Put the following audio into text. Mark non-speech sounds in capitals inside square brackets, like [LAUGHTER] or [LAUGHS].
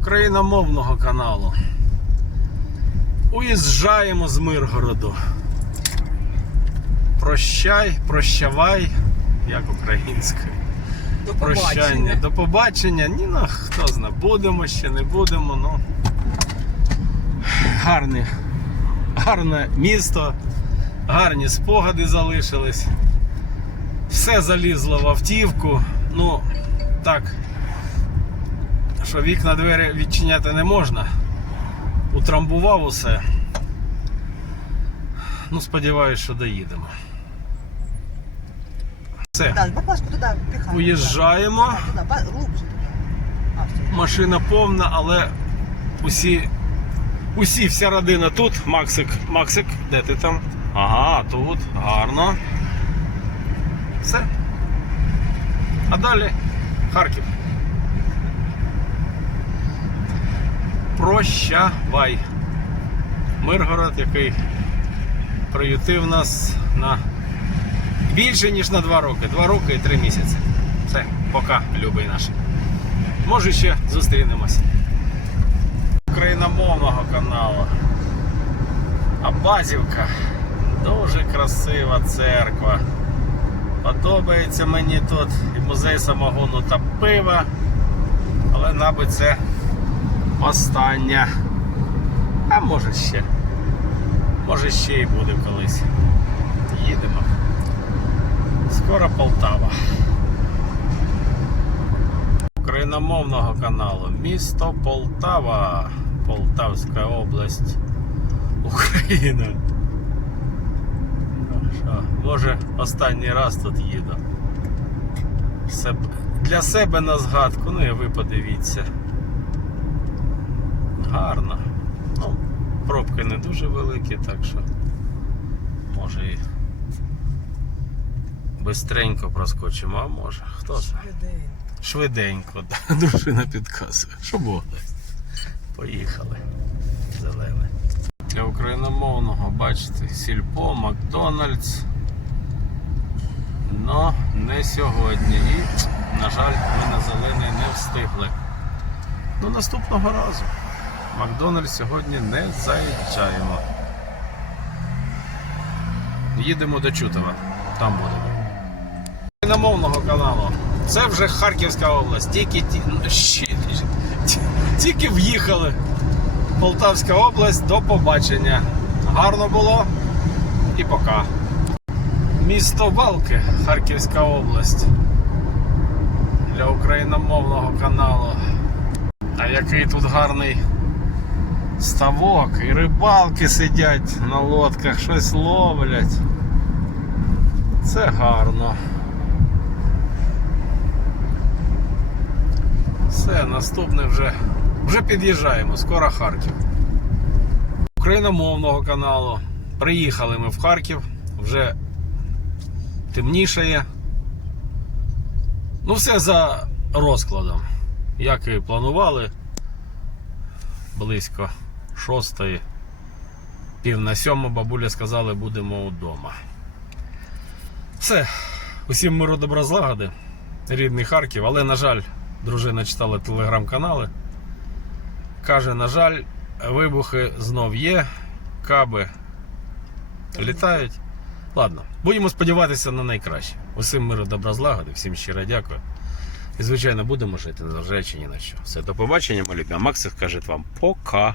україномовного каналу. Уїжджаємо з Миргороду. Прощай, прощавай, як українською. До Прощання. побачення. До побачення. Ні, ну хто знає, будемо ще не будемо. Ну. Гарне, гарне місто, гарні спогади залишились. Все залізло в автівку. Ну, так, що вікна двері відчиняти не можна. Утрамбував усе. Ну, сподіваюсь, що доїдемо. Все. Уїжджаємо. Машина повна, але усі, усі, вся родина тут. Максик, Максик, де ти там? Ага, тут, гарно. Все. А далі Харків. Прощавай. Миргород, який приютив нас на більше, ніж на два роки. Два роки і три місяці. Все, пока, любий наш. Може ще зустрінемось. Україномовного каналу. Абазівка. Дуже красива церква. Подобається мені тут і музей самогону та пива. Але, мабуть, це остання. А може ще. Може ще і буде колись. Їдемо. Скоро Полтава україномовного каналу. Місто Полтава, Полтавська область, Україна. Ну, Що, може, останній раз тут їду. Для себе на згадку, ну і ви подивіться. Гарно. Ну, пробки не дуже великі, так що може і бистренько проскочимо, а може, хто. Людей. Швиденько, да. [LAUGHS] дружина підказує. Що дасть. Поїхали. Зелене. Для україномовного, бачите, сільпо, Макдональдс. Но не сьогодні. І, на жаль, ми на зелений не встигли. Ну, наступного разу. Макдональдс сьогодні не заїжджаємо. Їдемо до Чутова. Там будемо. Україномовного каналу. Це вже Харківська область. Тільки, ті- ну, тільки в'їхали. Полтавська область, до побачення. Гарно було і пока. Місто Валки, Харківська область. Для україномовного каналу. А який тут гарний ставок, і рибалки сидять на лодках, щось ловлять. Це гарно. Все, наступне вже. Вже під'їжджаємо, скоро Харків. Україномовного каналу. Приїхали ми в Харків, вже темнішає. Ну, все за розкладом. Як і планували. Близько шостої, пів на сьому бабуля сказали, будемо вдома. Все. Усім миру добра злагоди. Рідний Харків, але, на жаль, дружина читала телеграм-канали. Каже, на жаль, вибухи знов є, каби літають. Ладно, будемо сподіватися на найкраще. Усім миру добра злагоди, всім щиро дякую. І, звичайно, будемо жити, незважаючи ні на що. Все, до побачення, мої любі. Каже вам пока.